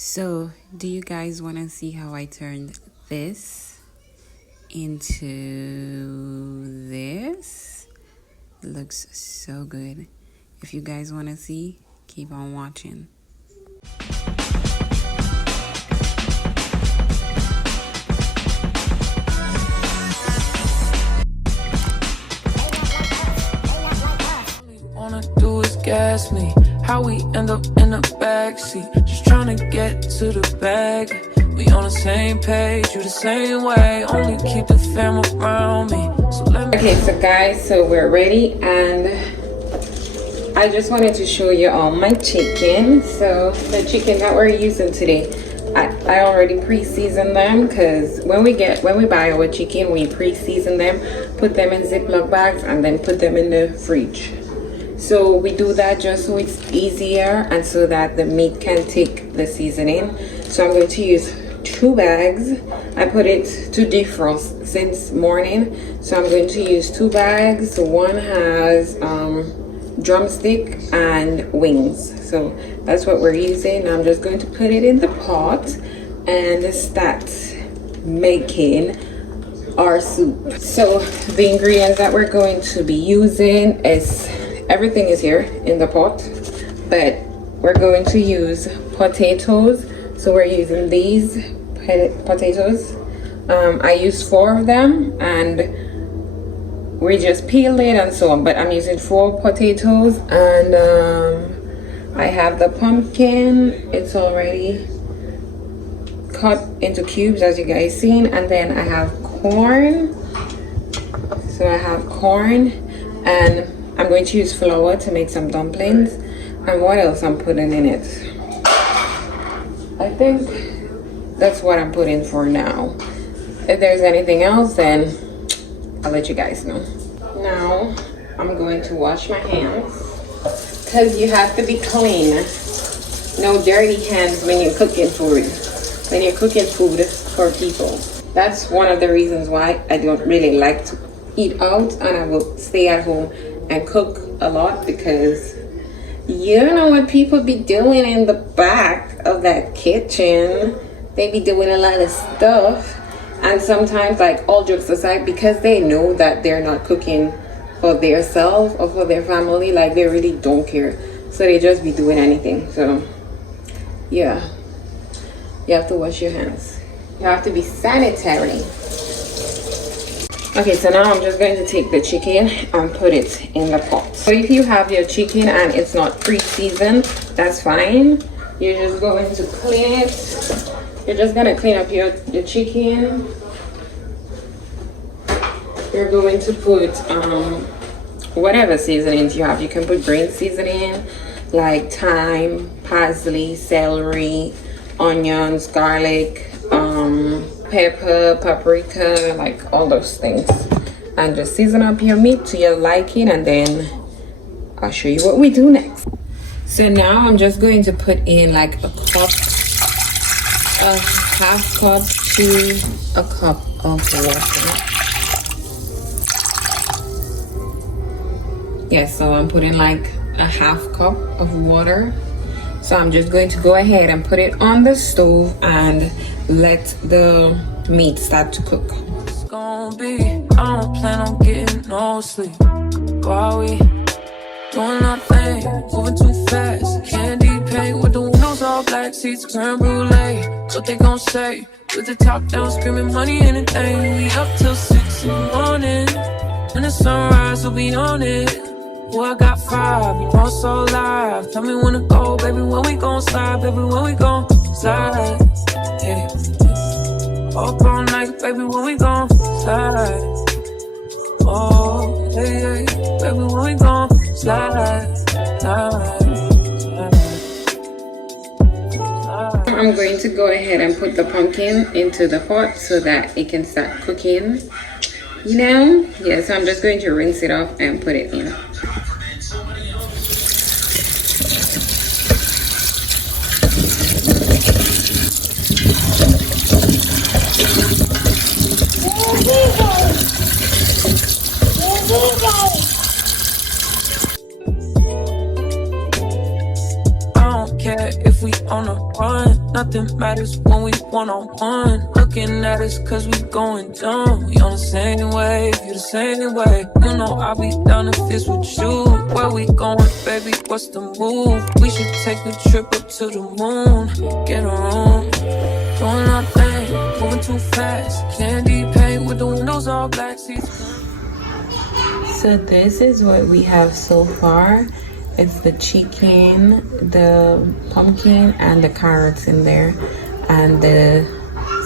So, do you guys want to see how I turned this into this? It looks so good. If you guys want to see, keep on watching. Gas me, how we end up in the backseat, just trying to get to the bag. We on the same page, you the same way, only keep the fam around me. So let me. Okay, so guys, so we're ready, and I just wanted to show you all my chicken. So the chicken that we're using today, I already pre-seasoned them, because when we buy our chicken, we pre-season them, put them in Ziploc bags, and then put them in the fridge. So we do that just so it's easier and so that the meat can take the seasoning. So I'm going to use 2 bags. I put it to defrost since morning, so I'm going to use 2 bags. One has drumstick and wings, so that's what we're using. I'm just going to put it in the pot and start making our soup. So the ingredients that we're going to be using is, everything is here in the pot, but we're going to use potatoes. So we're using these potatoes. I use 4 of them, and we just peeled it and so on, but I'm using 4 potatoes. And I have the pumpkin, it's already cut into cubes as you guys seen. And then I have corn, so I have corn, and I'm going to use flour to make some dumplings. And what else I'm putting in it? I think that's what I'm putting for now. If there's anything else, then I'll let you guys know. Now I'm going to wash my hands, because you have to be clean. No dirty hands when you're cooking food. When you're cooking food for people. That's one of the reasons why I don't really like to eat out, and I will stay at home and cook a lot, because you know what people be doing in the back of that kitchen. They be doing a lot of stuff, and sometimes, like, all jokes aside, because they know that they're not cooking for their self or for their family, like, they really don't care, so they just be doing anything. So yeah, you have to wash your hands. You have to be sanitary. Okay, so now I'm just going to take the chicken and put it in the pot. So if you have your chicken and it's not pre-seasoned, that's fine. You're just going to clean it. You're just going to clean up your chicken. You're going to put whatever seasonings you have. You can put green seasoning like thyme, parsley, celery, onions, garlic, pepper, paprika, like all those things, and just season up your meat to your liking, and then I'll show you what we do next. So now I'm just going to put in like a half cup to a cup of water. Yes, so I'm putting like a half cup of water. So I'm just going to go ahead and put it on the stove and let the meat start to cook. It's gonna be, I don't plan on getting no sleep. While we doing nothing, moving too fast. Candy paint with the windows all black, seats creme brulee. What they gon' say? With the top down, screaming money, anything. We up till 6 in the morning. When the sunrise, we'll be on it. Boy, I got 5, you know so live. Tell me when to go, baby, when we gon' slide. Baby, when we gon' slide. Yeah. Up all night, baby, when we gon' slide. Oh, hey, hey, baby, when we gon' slide. I'm going to go ahead and put the pumpkin into the pot so that it can start cooking. You know? Yeah, so I'm just going to rinse it off and put it in. I don't care if we on a run. one. Nothing matters when we one-on-one. Looking at us cause we going dumb. We on the same wave, you the same way. You know I'll be down if it's with you. Where we going, baby, what's the move? We should take a trip up to the moon. Get a room, doing our thing, moving too fast. Candy paint with the windows all black seats. So this is what we have so far. It's the chicken, the pumpkin, and the carrots in there, and the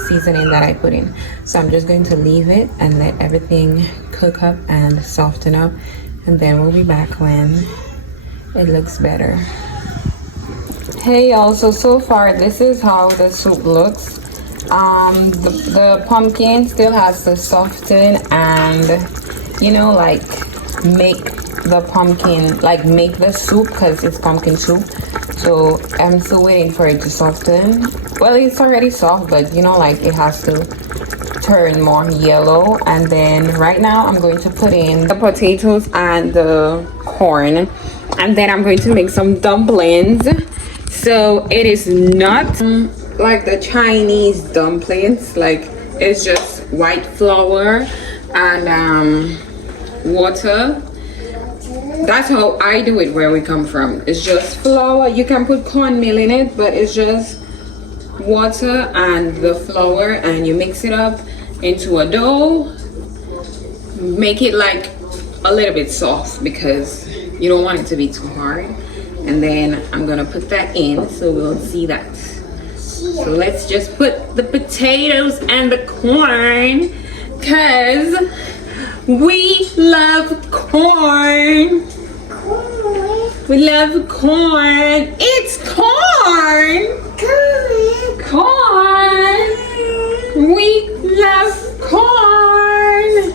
seasoning that I put in. So I'm just going to leave it and let everything cook up and soften up, and then we'll be back when it looks better. Hey y'all, so far this is how the soup looks. The pumpkin still has to soften and, you know, like make the pumpkin, like make the soup, because it's pumpkin soup. So I'm still waiting for it to soften. Well, it's already soft, but you know, like it has to turn more yellow. And then right now I'm going to put in the potatoes and the corn, and then I'm going to make some dumplings. So it is not like the Chinese dumplings, like it's just white flour and water. That's how I do it where we come from. It's just flour. You can put cornmeal in it, but it's just water and the flour, and you mix it up into a dough. Make it like a little bit soft because you don't want it to be too hard. And then I'm gonna put that in, so we'll see that. So let's just put the potatoes and the corn, cause we love corn. We love corn. It's corn. Corn. We love corn.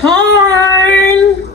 Corn.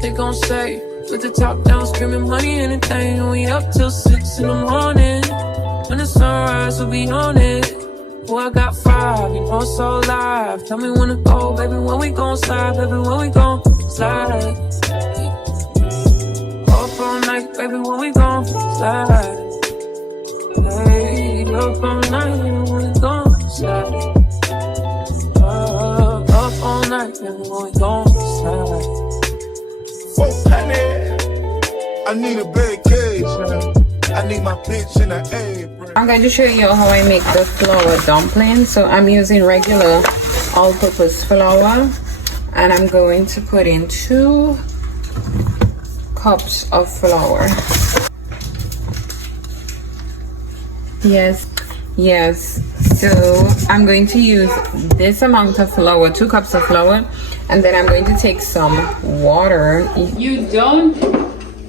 They gon' say, with the top down, screaming money, anything, and we up till 6 in the morning. When the sunrise, we'll be on it. Oh, I got 5, you know it's so live. Tell me when to go, baby, when we gon' slide, baby, when we gon' slide. Up all night, baby, when we gon' slide. Hey, up all night, baby, when we gon' slide. Up all night, baby, when we gon' slide. I need a big cage. I need my bitch in an apron. I'm going to show you how I make the flour dumpling. So I'm using regular all-purpose flour, and I'm going to put in 2 cups of flour. Yes. So I'm going to use this amount of flour, 2 cups of flour, and then I'm going to take some water. You don't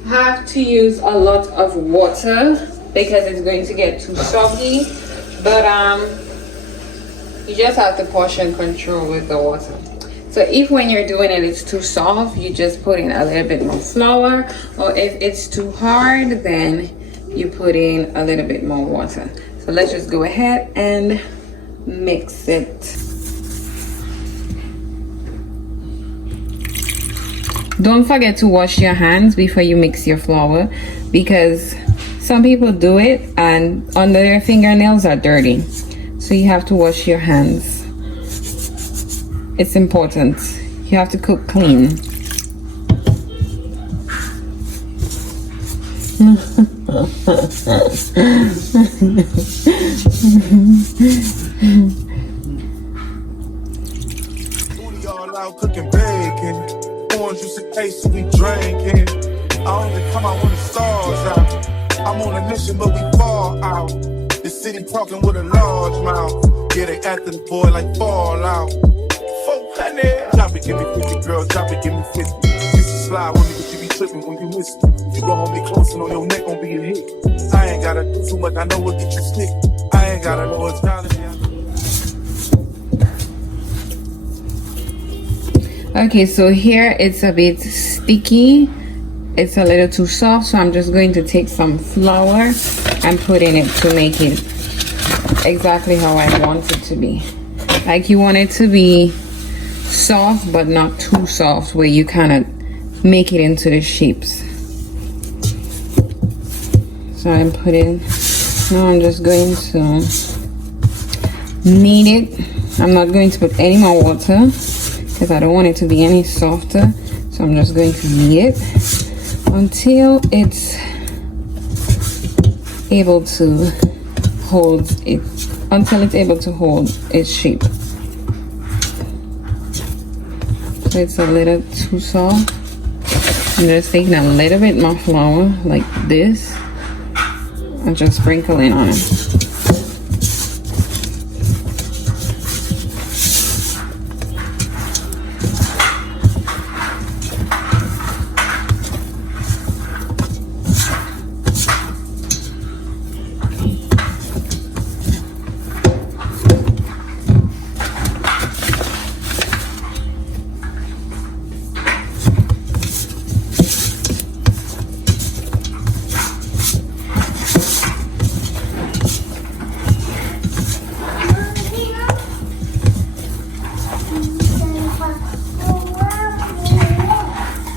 have to use a lot of water because it's going to get too soggy, but you just have to portion control with the water. So if when you're doing it it's too soft, you just put in a little bit more flour, or if it's too hard, then you put in a little bit more water. So let's just go ahead and mix it. Don't forget to wash your hands before you mix your flour, because some people do it and under their fingernails are dirty. So you have to wash your hands. It's important. You have to cook clean. Booty all out cooking bacon. Orange juice and ace, so we drinking. I only come out when the stars out. I'm on a mission, but we fall out. The city talking with a large mouth. Yeah, they after the boy like Fallout. 400. Drop it, give me 50, girl, drop it, give me 50. Used to slide with me, but you be tripping when you miss me. You gon' be close and on your neck gon' be a hit. I ain't gotta do too much, I know what get you stick. I ain't gotta know it's knowledge. Okay, so here it's a bit sticky. It's a little too soft, so I'm just going to take some flour and put in it to make it exactly how I want it to be. Like you want it to be soft but not too soft, where you kind of make it into the shapes. So I'm putting, now I'm just going to knead it. I'm not going to put any more water because I don't want it to be any softer. So I'm just going to knead it until it's able to hold it, its shape. So it's a little too soft. I'm just taking a little bit more flour like this and just sprinkling on it.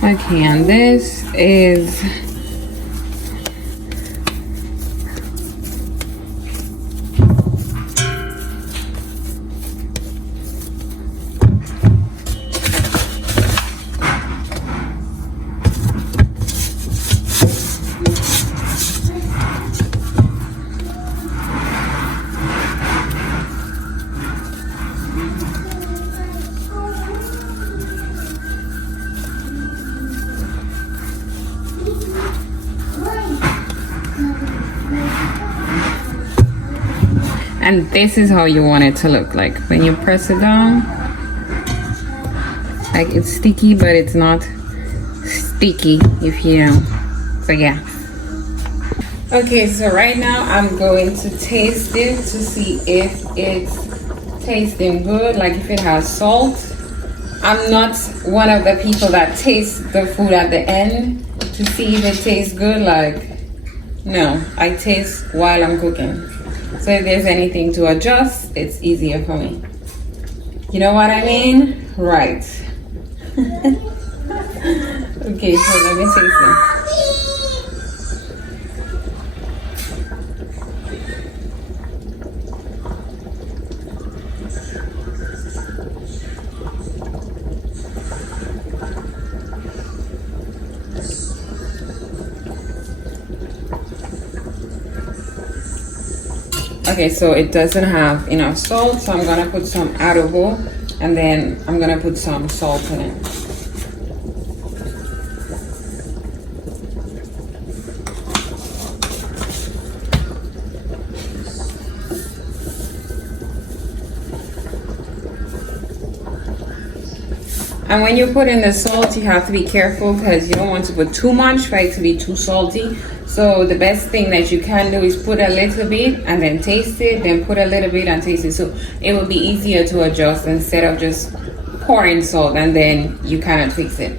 Okay, and this is and this is how you want it to look like when you press it down. Like it's sticky, but it's not sticky, if you know. So yeah. Okay, so right now I'm going to taste it to see if it's tasting good, like if it has salt. I'm not one of the people that tastes the food at the end to see if it tastes good. Like, no, I taste while I'm cooking. So if there's anything to adjust, it's easier for me. You know what I mean? Right. Okay, so let me taste it. Okay, so it doesn't have enough salt, so I'm gonna put some adobo and then I'm gonna put some salt in it. And when you put in the salt, you have to be careful because you don't want to put too much for it to be too salty. So the best thing that you can do is put a little bit and then taste it, then put a little bit and taste it. So it will be easier to adjust instead of just pouring salt and then you cannot fix it.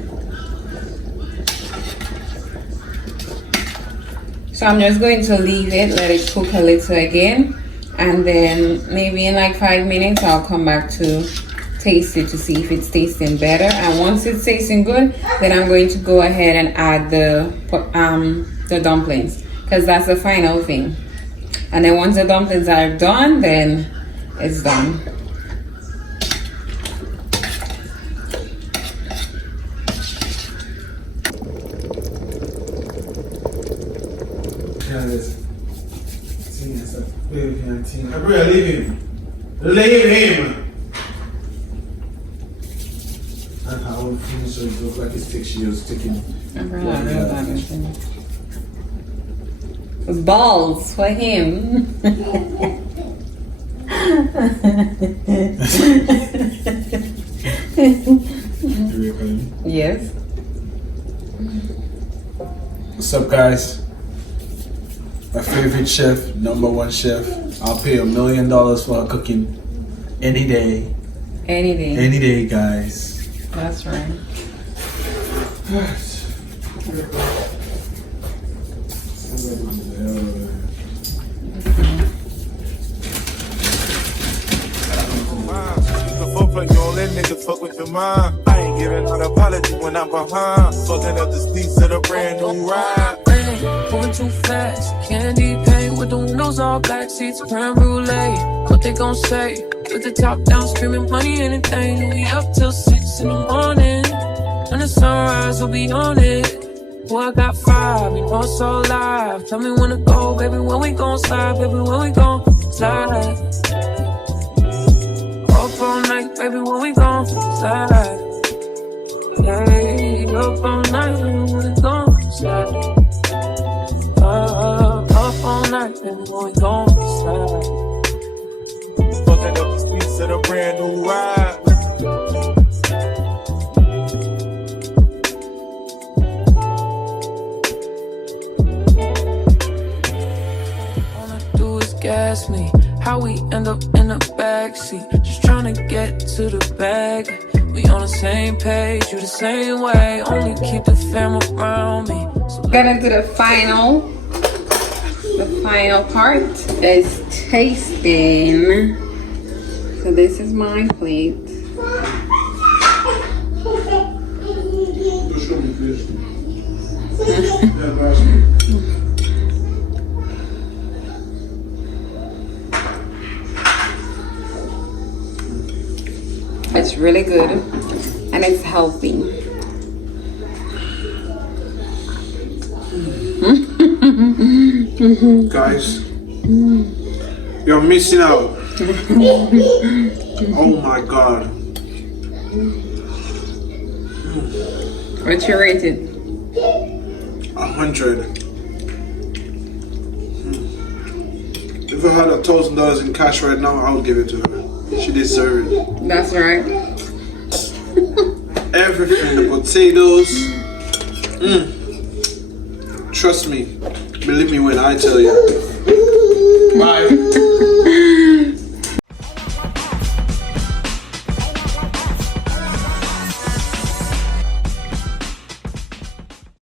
So I'm just going to leave it, let it cook a little again. And then maybe in like 5 minutes, I'll come back to taste it to see if it's tasting better. And once it's tasting good, then I'm going to go ahead and add the dumplings, because that's the final thing. And then once the dumplings are done, then it's done. Leave him. And I will finish it look like it's 6 years taking. So Balls for him. Yes. What's up, guys? My favorite chef, #1 chef. I'll pay $1 million for her cooking any day. Any day. Any day, guys. That's right. All that niggas fuck with your mind. I ain't giving out apology when I'm behind. Fucking up the seats of the brand new ride. Moving too fast, candy paint with the windows all black, seats creme brulee. What they gon' say? With the top down, screaming money, anything. We up till 6 in the morning. When the sunrise, we'll be on it. Boy, I got 5, you know it's so live. Tell me when to go, baby, when we gon' slide, baby, when we gon' slide. Up all night, baby, when we gon' slide. Hey, up all night, baby, when we gon' slide. Up all night, baby, when we gon' slide. Fucking up the seats of the brand new ride. All I do is gas me. How we end up in the backseat, just tryna get to the bag. We on the same page, you the same way. Only keep the fam around me. So Gonna do the final part is tasting. So this is my plate. It's really good and it's healthy. Guys, you're missing out. Oh my god. What's your rated? 100. If I had $1,000 in cash right now, I would give it to her. She deserves it. That's right. Everything, the potatoes. Trust me. Believe me when I tell you. Bye.